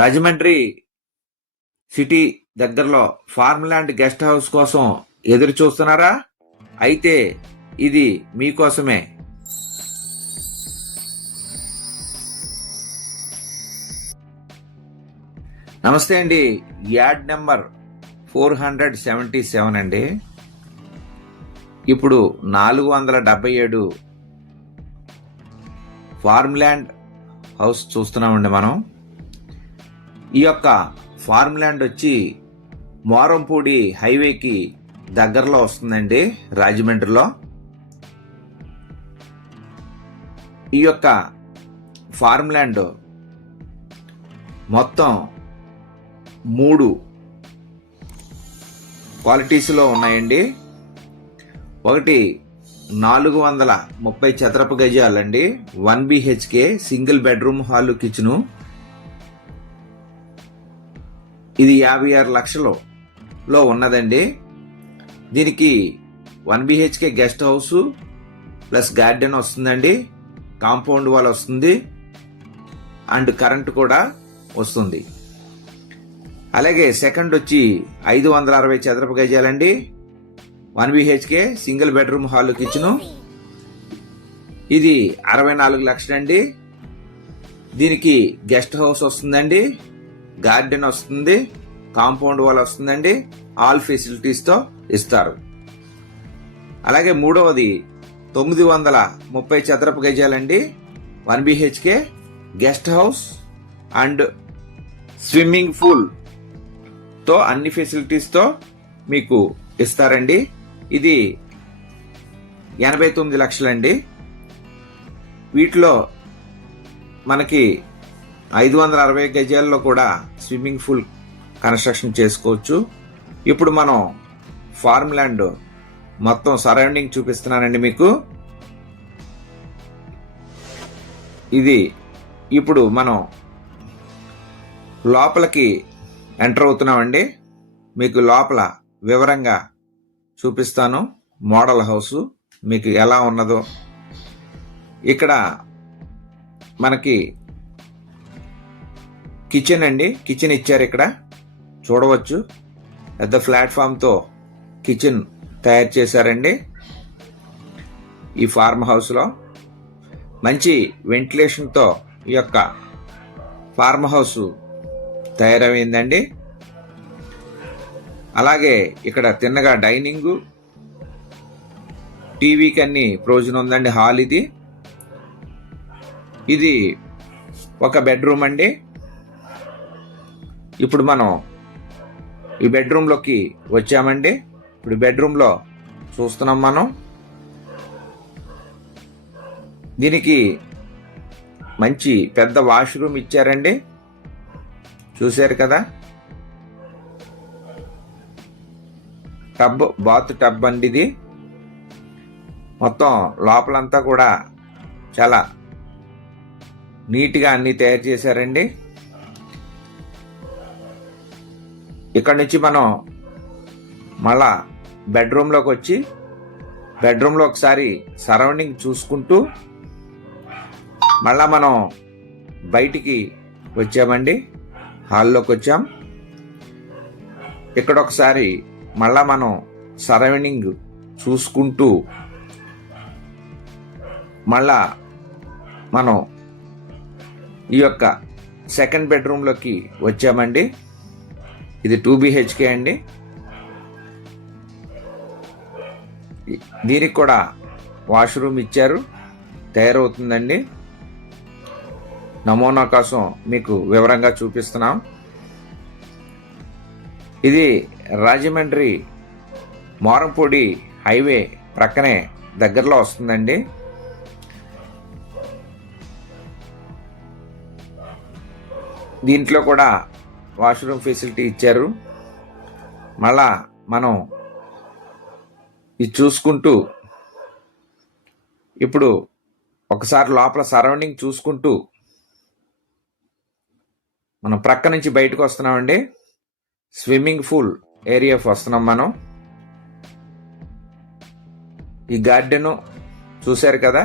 Rajahmundry city దగ్గరలో farm land guest house కోసం ఎదురు చూస్తున్నారా? అయితే ఇది మీకోసమే. నమస్తే అండి. యాడ్ నెంబర్ 477 అండి. ఇప్పుడు 477 ఫార్మ్ ల్యాండ్ హౌస్ చూస్తున్నామండి మనం. ఈ యొక్క ఫార్మ్ ల్యాండ్ వచ్చి మోరంపూడి హైవేకి దగ్గరలో వస్తుందండి, రాజమండ్రిలో. ఈ యొక్క ఫార్మ్ ల్యాండ్ మొత్తం 3 క్వాలిటీస్లో ఉన్నాయండి. ఒకటి 430 చదరపు గజాలండి, 1 BHK single bedroom hall kitchen. ఇది 56 లక్షలలో ఉన్నదండి. దీనికి 1 BHK guest house plus garden వస్తుందండి, కాంపౌండ్ వాల్ వస్తుంది అండ్ కరెంట్ కూడా వస్తుంది. అలాగే సెకండ్ వచ్చి 560 చదరపు గజాలండి, 1 BHK single bedroom hall kitchen. ఇది 64 లక్షలండి. దీనికి గెస్ట్ హౌస్ వస్తుందండి, గార్డెన్ వస్తుంది, కాంపౌండ్ వాల్ వస్తుందండి, ఆల్ ఫెసిలిటీస్తో ఇస్తారు. అలాగే మూడవది 930 చదరపు గజాలండి, 1 BHK guest house and swimming pool తో అన్ని ఫెసిలిటీస్తో మీకు ఇస్తారండి. ఇది 89 లక్షలండి. వీటిలో మనకి 560 గజాల్లో కూడా స్విమ్మింగ్ పూల్ కన్స్ట్రక్షన్ చేసుకోవచ్చు. ఇప్పుడు మనం ఫార్మ్ ల్యాండ్ మొత్తం సరౌండింగ్ చూపిస్తున్నానండి మీకు. ఇది ఇప్పుడు మనం లోపలికి ఎంటర్ అవుతున్నామండి. మీకు లోపల వివరంగా చూపిస్తాను. మోడల్ హౌస్ మీకు ఎలా ఉన్నదో. ఇక్కడ మనకి కిచెన్ అండి, కిచెన్ ఇచ్చారు. ఇక్కడ చూడవచ్చు, పెద్ద ప్లాట్ఫామ్తో కిచెన్ తయారు చేశారండి. ఈ ఫార్మ్ హౌస్లో మంచి వెంటిలేషన్తో ఈ యొక్క ఫార్మ్ హౌస్ తయారైందండి. అలాగే ఇక్కడ తిన్నగా డైనింగ్, టీవీకి అన్ని ప్రొవిజన్ ఉందండి. హాల్ ఇది ఒక బెడ్రూమ్ అండి. ఇప్పుడు మనం ఈ బెడ్రూమ్లోకి వచ్చామండి. ఇప్పుడు బెడ్రూమ్లో చూస్తున్నాం మనం. దీనికి మంచి పెద్ద వాష్రూమ్ ఇచ్చారండి, చూశారు కదా. టబ్, బాత్ టబ్ అండి ఇది. మొత్తం లోపలంతా కూడా చాలా నీట్గా అన్ని తయారు చేశారండి. ఇక్కడ నుంచి మనం మళ్ళా బెడ్రూమ్లోకి వచ్చి బెడ్రూమ్లో ఒకసారి సరౌండింగ్ చూసుకుంటూ మళ్ళా మనం బయటికి వచ్చామండి, హాల్లోకి వచ్చాం. ఇక్కడ ఒకసారి మళ్ళా మనం సరౌండింగ్ చూసుకుంటూ మళ్ళా మనం ఈ యొక్క సెకండ్ బెడ్రూమ్లోకి వచ్చామండి. ఇది 2 BHK అండి. దీనికి కూడా వాష్రూమ్ ఇచ్చారు, తయారవుతుందండి. నమూనా కోసం మీకు వివరంగా చూపిస్తున్నాం. ఇది రాజమండ్రి మోరంపూడి హైవే ప్రక్కనే దగ్గరలో వస్తుందండి. దీంట్లో కూడా వాష్రూమ్ ఫెసిలిటీ ఇచ్చారు. మళ్ళా మనం ఇది చూసుకుంటూ ఇప్పుడు ఒకసారి లోపల సరౌండింగ్ చూసుకుంటూ మనం ప్రక్క నుంచి బయటకు వస్తున్నామండి. స్విమ్మింగ్ పూల్ ఏరియాకి వస్తున్నాం మనం. ఈ గార్డెను చూశారు కదా,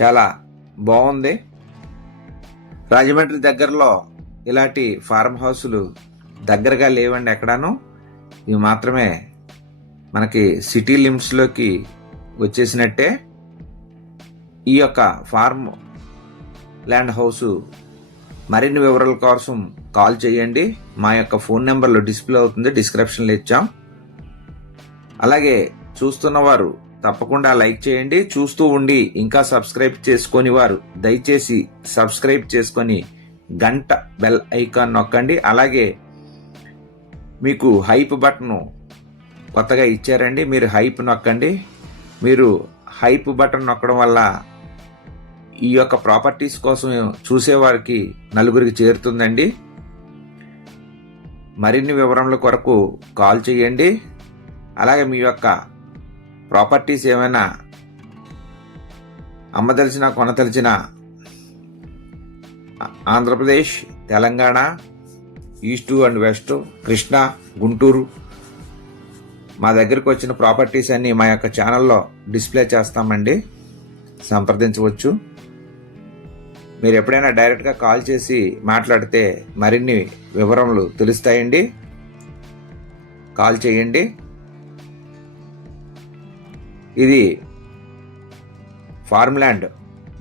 చాలా బాగుంది. రాజమండ్రి దగ్గరలో ఇలాంటి ఫార్మ్ హౌస్లు దగ్గరగా లేవండి ఎక్కడాను. ఇవి మాత్రమే మనకి సిటీ లిమిట్స్లోకి వచ్చేసినట్టే. ఈ యొక్క ఫార్మ్ ల్యాండ్ హౌస్ మరిన్ని వివరాల కోసం కాల్ చేయండి. మా యొక్క ఫోన్ నెంబర్లో డిస్ప్లే అవుతుంది, డిస్క్రిప్షన్లో ఇచ్చాం. అలాగే చూస్తున్న వారు తప్పకుండా లైక్ చేయండి. చూస్తూ ఉండి ఇంకా సబ్స్క్రైబ్ చేసుకొని వారు దయచేసి సబ్స్క్రైబ్ చేసుకొని గంట బెల్ ఐకాన్ నొక్కండి. అలాగే మీకు హైప్ బటన్ కొత్తగా ఇచ్చారండి, మీరు హైప్ నొక్కండి. మీరు హైప్ బటన్ నొక్కడం వల్ల ఈ యొక్క ప్రాపర్టీస్ కోసం చూసేవారికి నలుగురికి చేరుతుందండి. మరిన్ని వివరముల కొరకు కాల్ చేయండి. అలాగే మీ యొక్క ప్రాపర్టీస్ ఏమైనా అమ్మదలిచిన కొనదలిచిన Andhra Pradesh, Telangana, east and west, Krishna, Guntur మా దగ్గరికి వచ్చిన ప్రాపర్టీస్ అన్ని మా యొక్క ఛానల్లో డిస్ప్లే చేస్తామండి, సంప్రదించవచ్చు. మీరు ఎప్పుడైనా డైరెక్ట్గా కాల్ చేసి మాట్లాడితే మరిన్ని వివరములు తెలుస్తాయండి. కాల్ చేయండి. ఇది ఫార్మ్ ల్యాండ్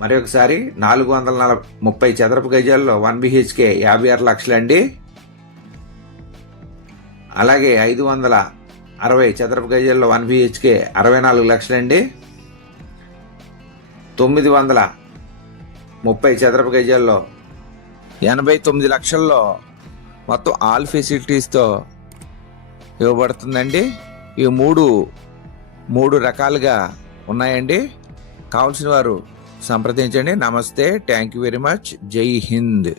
మరొకసారి 430 చదరపు గజాల్లో 1 BHK 56 లక్షలండి. అలాగే 560 చదరపు గజాల్లో 1 BHK 64 లక్షలండి. 930 చదరపు గజాల్లో 89 లక్షల్లో మొత్తం ఆల్ ఫెసిలిటీస్తో ఇవ్వబడుతుందండి. ఇవి మూడు రకాలుగా ఉన్నాయండి. కావాల్సిన వారు సంప్రదించండి. నమస్తే, థ్యాంక్ యూ వెరీ మచ్. జై హింద్.